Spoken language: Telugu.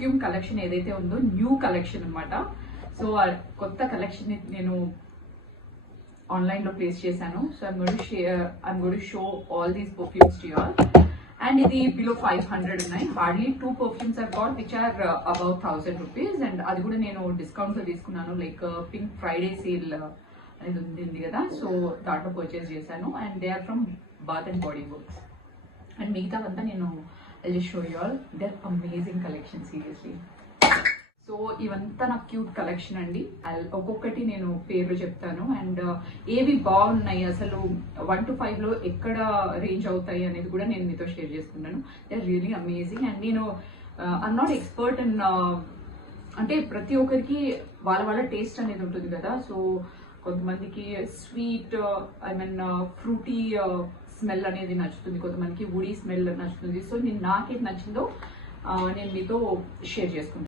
పర్ఫ్యూమ్ కలెక్షన్ ఏదైతే ఉందో న్యూ కలెక్షన్ అనమాట. సో ఆ కొత్త కలెక్షన్ ని నేను ఆన్లైన్ లో ప్లేస్ చేశాను. So I'm going to show all these perfumes to you all. And ఇది బిలో 500 ఉన్నాయి. Hardly 2 perfumes are got which are above 1000 rupees. And అది కూడా నేను డిస్కౌంట్ లో తీసుకున్నాను. లైక్ పింక్ ఫ్రైడే సేల్ అనేది ఉంది కదా, సో దాంట్లో పర్చేస్ చేశాను. And they are from Bath and Body Works. And మిగతావంతా నేను I just show you all. They are amazing collection seriously. So ఇవంతా నా క్యూట్ కలెక్షన్ అండి. ఒక్కొక్కటి నేను పేర్లు చెప్తాను అండ్ ఏవి బాగున్నాయి, అసలు 1 to 5 లో ఎక్కడ రేంజ్ అవుతాయి అనేది కూడా నేను మీతో షేర్ చేసుకుంటాను. They are really amazing. And నేను ఐఎమ్ నాట్ ఎక్స్పర్ట్ ఇన్, అంటే ప్రతి ఒక్కరికి వాళ్ళ టేస్ట్ అనేది ఉంటుంది కదా. సో కొంతమందికి sweet I mean fruity smell అనేది నచ్చుతుంది, కొంతమందికి వుడీ స్మెల్ నచ్చుతుంది. సో నాకేది నచ్చిందో నేను మీతో షేర్ చేసుకుంటాను.